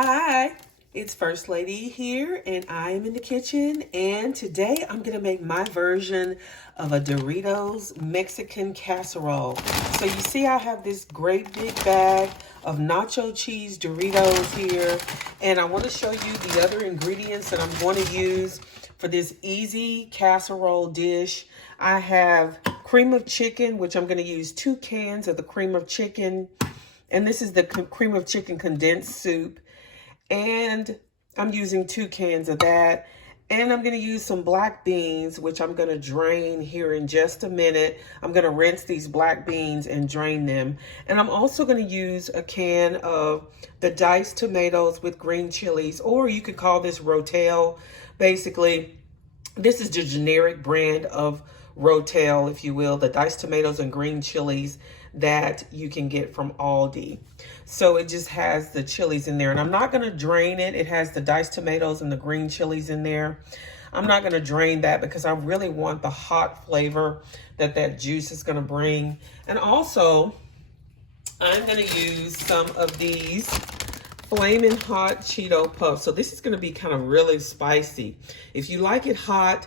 Hi, it's First Lady here, and I am in the kitchen. And today I'm gonna make my version of a Doritos Mexican casserole. So you see, I have this great big bag of nacho cheese Doritos here, and I want to show you the other ingredients that I'm going to use for this easy casserole dish. I have cream of chicken, which I'm going to use 2 cans of the cream of chicken, and this is the cream of chicken condensed soup. And I'm using 2 cans of that. And I'm going to use some black beans, which I'm going to drain here in just a minute. I'm going to rinse these black beans and drain them. And I'm also going to use a can of the diced tomatoes with green chilies, or you could call this Rotel. Basically, this is the generic brand of Rotel, if you will, the diced tomatoes and green chilies that you can get from Aldi. So it just has the chilies in there, and I'm not going to drain it. It has the diced tomatoes and the green chilies in there. I'm not going to drain that because I really want the hot flavor that juice is going to bring. And also, I'm going to use some of these Flaming Hot Cheeto Puffs. So this is going to be kind of really spicy. If you like it hot,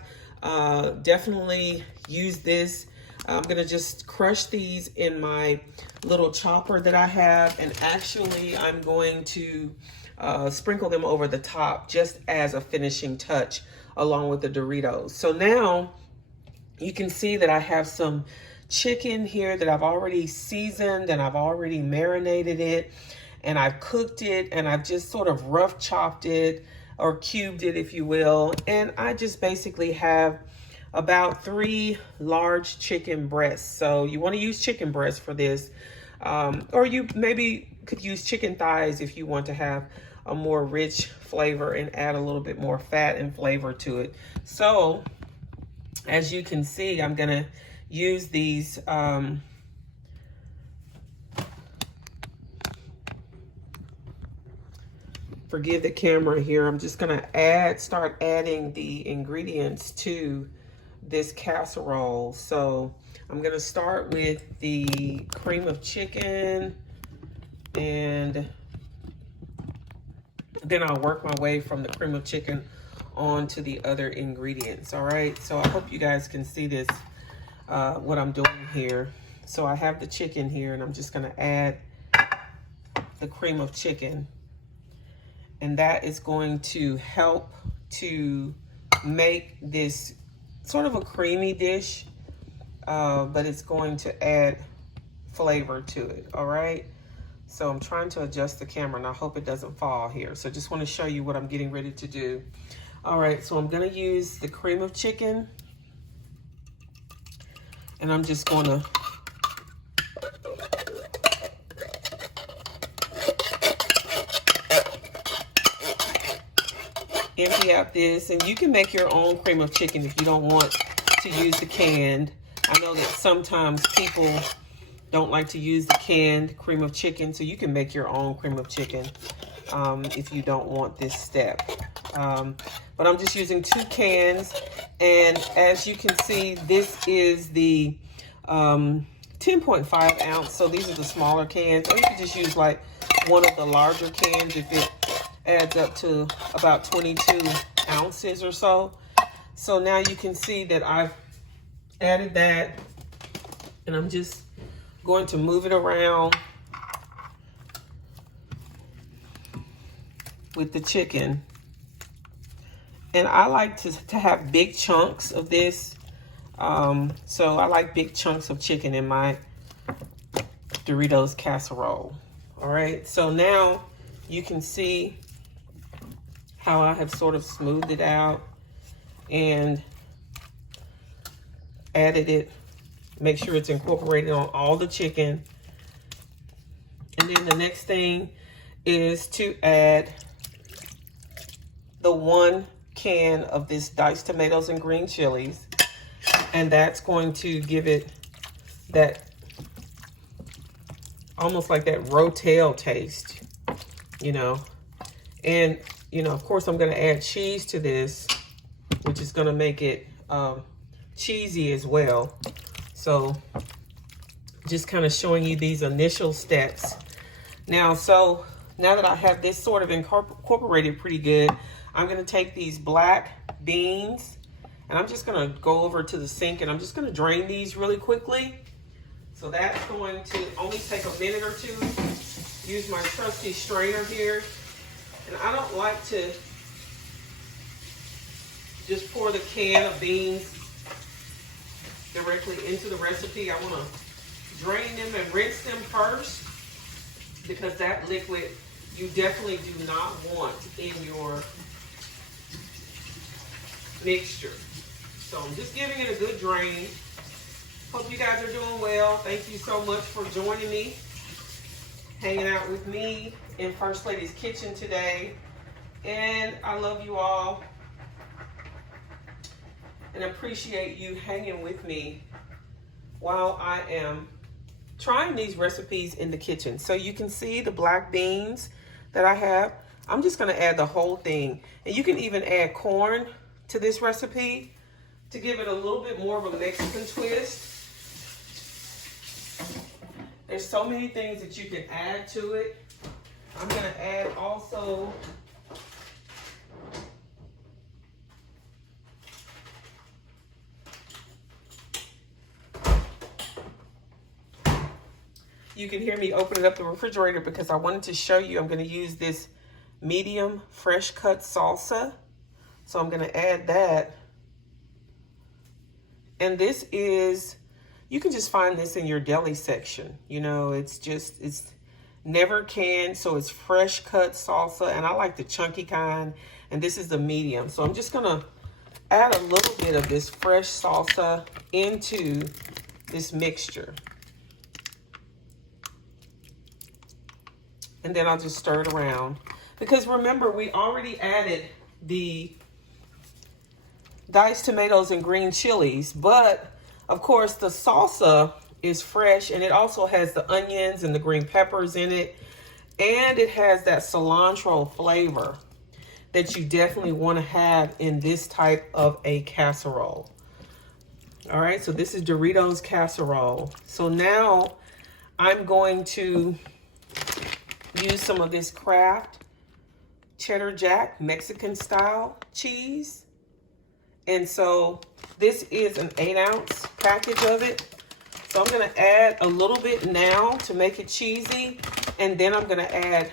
definitely use this. I'm going to just crush these in my little chopper that I have, and actually I'm going to sprinkle them over the top just as a finishing touch along with the Doritos. So now you can see that I have some chicken here that I've already seasoned, and I've already marinated it, and I've cooked it, and I've just sort of rough chopped it or cubed it, if you will. And I just basically have about 3 large chicken breasts. So you want to use chicken breasts for this, or you maybe could use chicken thighs if you want to have a more rich flavor and add a little bit more fat and flavor to it. So as you can see, I'm gonna use these forgive the camera here. I'm just gonna start adding the ingredients to this casserole. So I'm gonna start with the cream of chicken, and then I'll work my way from the cream of chicken on to the other ingredients. All right, so I hope you guys can see this, what I'm doing here. So I have the chicken here, and I'm just gonna add the cream of chicken, and that is going to help to make this sort of a creamy dish, but it's going to add flavor to it. All right, so I'm trying to adjust the camera, and I hope it doesn't fall here. So just want to show you what I'm getting ready to do. All right, so I'm going to use the cream of chicken, and I'm just going to empty out this, and you can make your own cream of chicken if you don't want to use the canned. I know that sometimes people don't like to use the canned cream of chicken, so you can make your own cream of chicken if you don't want this step. But I'm just using 2 cans, and as you can see, this is the 10.5 ounce, so these are the smaller cans, or you can just use like one of the larger cans if it adds up to about 22 ounces or so. So now you can see that I've added that, and I'm just going to move it around with the chicken. And I like to have big chunks of this. So I like big chunks of chicken in my Doritos casserole. All right, so now you can see how I have sort of smoothed it out and added it. Make sure it's incorporated on all the chicken. And then the next thing is to add the 1 can of this diced tomatoes and green chilies. And that's going to give it that almost like that Rotel taste, you know. And, you know, of course, I'm going to add cheese to this, which is going to make it cheesy as well. So just kind of showing you these initial steps. Now, now that I have this sort of incorporated pretty good, I'm gonna take these black beans and I'm just gonna go over to the sink and I'm just gonna drain these really quickly. So that's going to only take a minute or two. Use my trusty strainer here. And I don't like to just pour the can of beans directly into the recipe. I want to drain them and rinse them first, because that liquid you definitely do not want in your mixture. So I'm just giving it a good drain. Hope you guys are doing well. Thank you so much for joining me, hanging out with me in First Lady's kitchen today. And I love you all and appreciate you hanging with me while I am trying these recipes in the kitchen. So you can see the black beans that I have. I'm just gonna add the whole thing. And you can even add corn to this recipe to give it a little bit more of a Mexican twist. There's so many things that you can add to it. I'm gonna add also you can hear me opening up the refrigerator because I wanted to show you I'm gonna use this medium fresh cut salsa. So I'm gonna add that. And this is, you can just find this in your deli section. You know, it's never canned, so it's fresh cut salsa, and I like the chunky kind, and this is the medium. So I'm just gonna add a little bit of this fresh salsa into this mixture. And then I'll just stir it around. Because remember, we already added the diced tomatoes and green chilies, but of course, the salsa is fresh, and it also has the onions and the green peppers in it, and it has that cilantro flavor that you definitely want to have in this type of a casserole. All right, so this is Doritos Casserole. So now I'm going to use some of this Kraft Cheddar Jack Mexican style cheese. And so this is an 8-ounce package of it. So I'm gonna add a little bit now to make it cheesy, and then I'm gonna add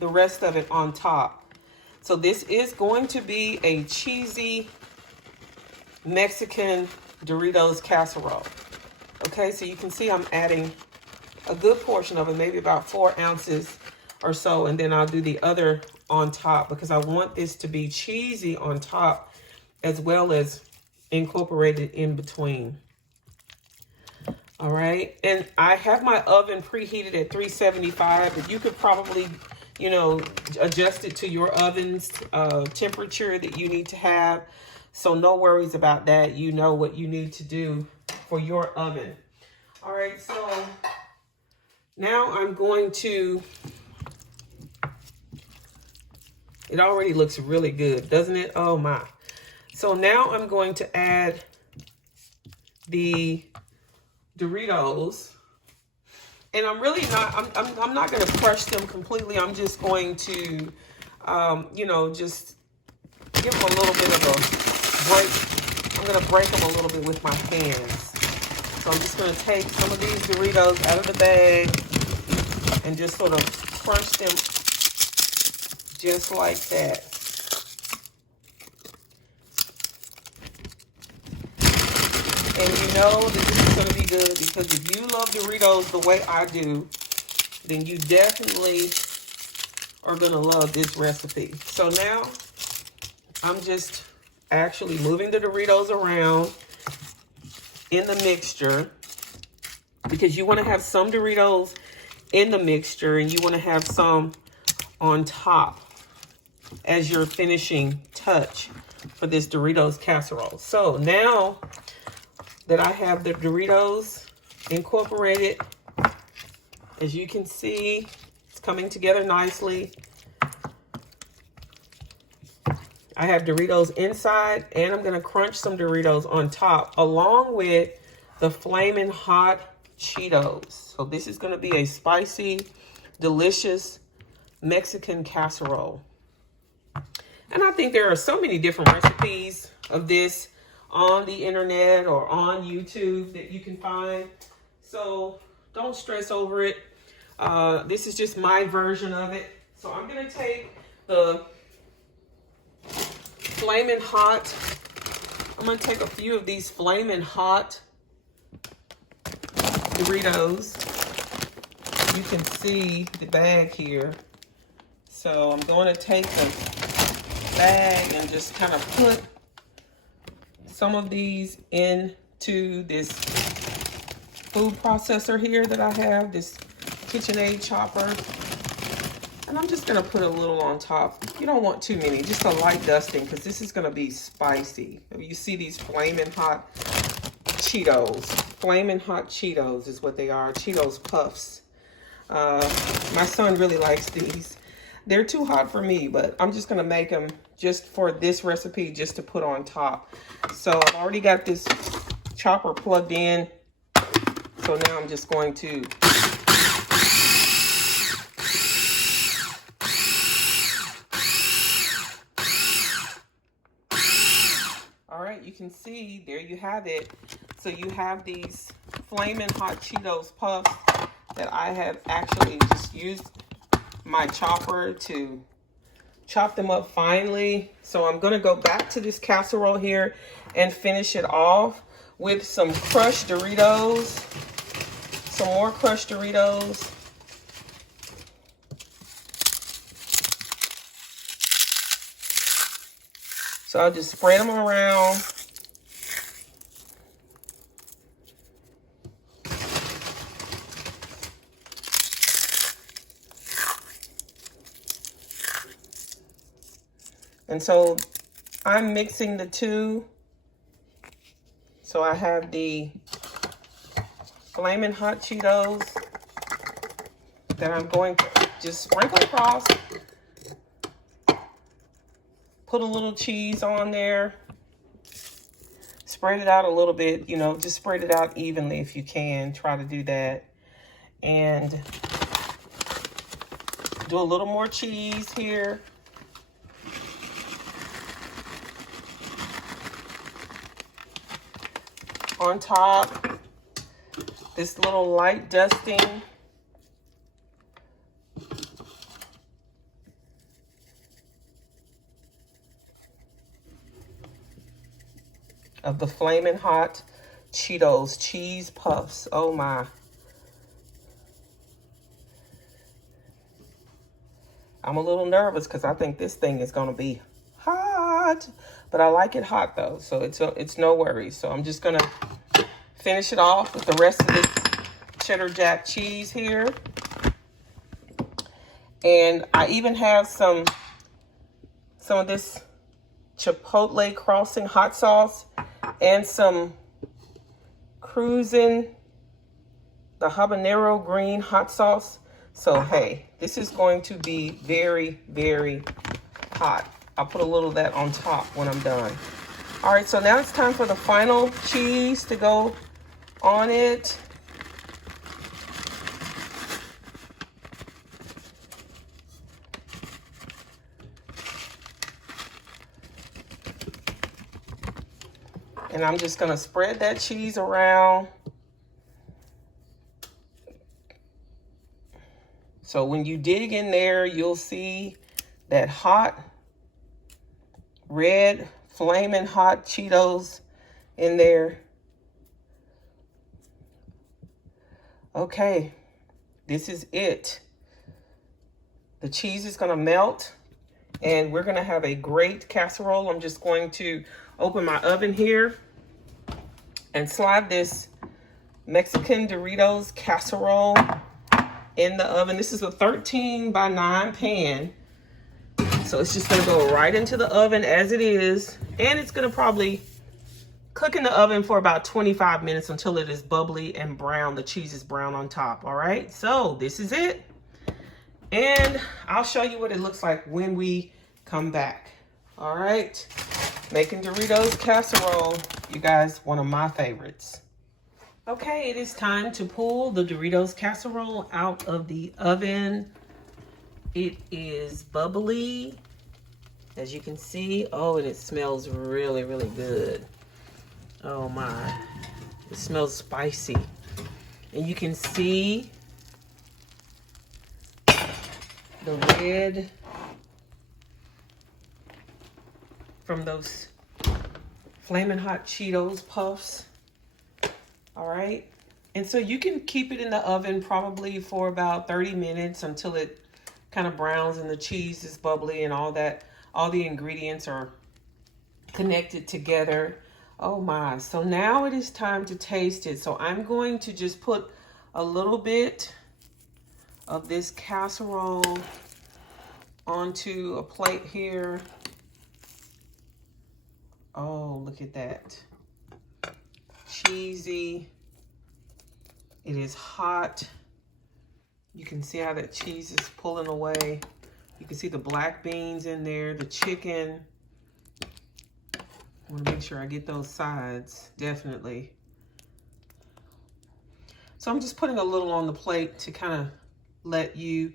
the rest of it on top. So this is going to be a cheesy Mexican Doritos casserole. Okay, so you can see I'm adding a good portion of it, maybe about 4 ounces or so, and then I'll do the other on top because I want this to be cheesy on top as well as incorporated in between. All right, and I have my oven preheated at 375, but you could probably, you know, adjust it to your oven's temperature that you need to have. So no worries about that. You know what you need to do for your oven. All right, so now I'm going to, it already looks really good, doesn't it? Oh my. So now I'm going to add the Doritos, and I'm really not, I'm not going to crush them completely. I'm just going to, you know, just give them a little bit of a break. I'm going to break them a little bit with my hands. So I'm just going to take some of these Doritos out of the bag and just sort of crush them just like that. And you know that this is going to be good because if you love Doritos the way I do, then you definitely are going to love this recipe. So now I'm just actually moving the Doritos around in the mixture because you want to have some Doritos in the mixture and you want to have some on top as your finishing touch for this Doritos casserole. So now that I have the Doritos incorporated, as you can see, it's coming together nicely. I have Doritos inside, and I'm gonna crunch some Doritos on top, along with the Flamin' Hot Cheetos. So this is gonna be a spicy, delicious Mexican casserole. And I think there are so many different recipes of this on the internet or on YouTube that you can find. So don't stress over it. This is just my version of it. So I'm going to take the Flamin' Hot. I'm going to take a few of these Flamin' Hot Doritos. You can see the bag here. So I'm going to take the bag and just kind of put some of these into this food processor here that I have, this KitchenAid chopper. And I'm just going to put a little on top. You don't want too many, just a light dusting, because this is going to be spicy. You see these Flamin' Hot Cheetos. Flamin' Hot Cheetos is what they are, Cheetos Puffs. My son really likes these. They're too hot for me, but I'm just going to make them just for this recipe, just to put on top. So I've already got this chopper plugged in. So now I'm just going to all right, you can see, there you have it. So you have these Flamin' Hot Cheetos Puffs that I have actually just used my chopper to chop them up finely. So I'm going to go back to this casserole here and finish it off with some crushed Doritos, some more crushed Doritos. So I'll just spread them around. And so I'm mixing the two. So I have the Flamin' Hot Cheetos that I'm going to just sprinkle across. Put a little cheese on there. Spread it out a little bit, you know, just spread it out evenly if you can. Try to do that. And do a little more cheese here. On top, this little light dusting of the Flamin' Hot Cheetos Cheese Puffs. Oh my. I'm a little nervous because I think this thing is going to be hot, but I like it hot though, so it's no worries. So I'm just going to finish it off with the rest of this cheddar jack cheese here. And I even have some of this Chipotle crossing hot sauce and some Cruisin' the habanero green hot sauce. So hey, this is going to be very, very hot. I'll put a little of that on top when I'm done. All right, so now it's time for the final cheese to go on it. And I'm just gonna spread that cheese around. So when you dig in there, you'll see that hot, red, Flamin' Hot Cheetos in there. Okay, this is it. The cheese is gonna melt and we're gonna have a great casserole. I'm just going to open my oven here and slide this Mexican Doritos casserole in the oven. This is a 13 by 9 pan. So it's just gonna go right into the oven as it is. And it's gonna probably cook in the oven for about 25 minutes until it is bubbly and brown. The cheese is brown on top, all right? So this is it. And I'll show you what it looks like when we come back. All right, making Doritos casserole, you guys, one of my favorites. Okay, it is time to pull the Doritos casserole out of the oven. It is bubbly, as you can see. Oh, and it smells really, really good. Oh my, it smells spicy. And you can see the red from those Flamin' Hot Cheetos puffs. All right. And so you can keep it in the oven probably for about 30 minutes until it kind of browns and the cheese is bubbly and all that. All the ingredients are connected together. Oh my. So now it is time to taste it. So I'm going to just put a little bit of this casserole onto a plate here. Oh, look at that. Cheesy. It is hot. You can see how that cheese is pulling away. You can see the black beans in there, the chicken. I want to make sure I get those sides, definitely. So I'm just putting a little on the plate to kind of let you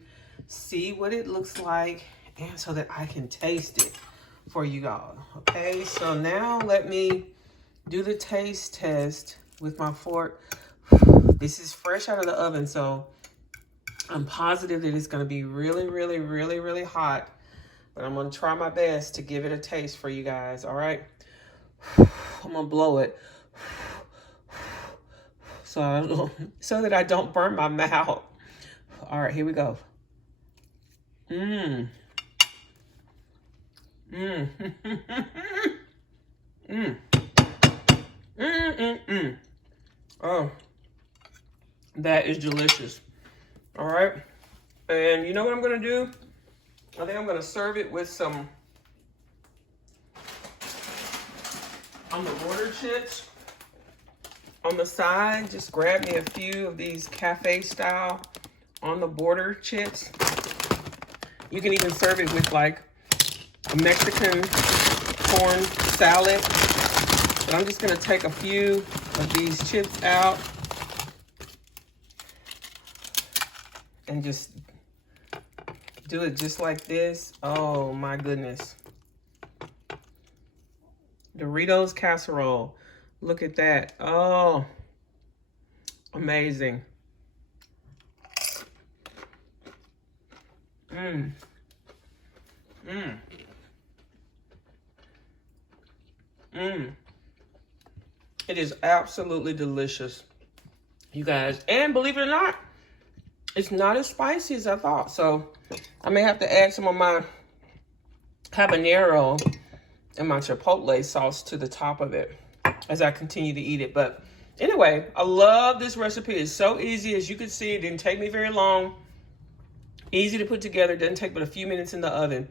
see what it looks like and so that I can taste it for you all. Okay, so now let me do the taste test with my fork. This is fresh out of the oven, so I'm positive that it's going to be really, really, really, really hot. But I'm going to try my best to give it a taste for you guys, all right? I'm going to blow it so that I don't burn my mouth. All right, here we go. Oh, that is delicious. All right, and you know what I'm gonna do? I think I'm gonna serve it with some on the border chips on the side. Just grab me a few of these cafe style on the border chips. You can even serve it with like a Mexican corn salad. But I'm just gonna take a few of these chips out and just do it just like this. Oh my goodness. Doritos Casserole. Look at that. Oh, amazing. It is absolutely delicious, you guys. And believe it or not, it's not as spicy as I thought. So I may have to add some of my habanero and my chipotle sauce to the top of it as I continue to eat it. But anyway, I love this recipe. It's so easy. As you can see, it didn't take me very long. Easy to put together. Doesn't take but a few minutes in the oven.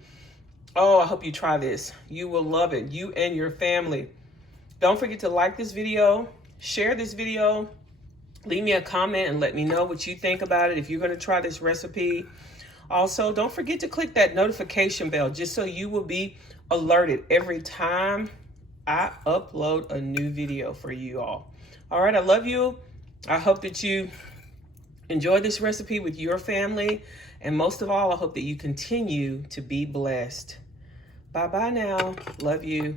Oh, I hope you try this. You will love it. You and your family. Don't forget to like this video, share this video, leave me a comment and let me know what you think about it if you're going to try this recipe. Also, don't forget to click that notification bell just so you will be alerted every time I upload a new video for you all. All right, I love you. I hope that you enjoy this recipe with your family. And most of all, I hope that you continue to be blessed. Bye-bye now. Love you.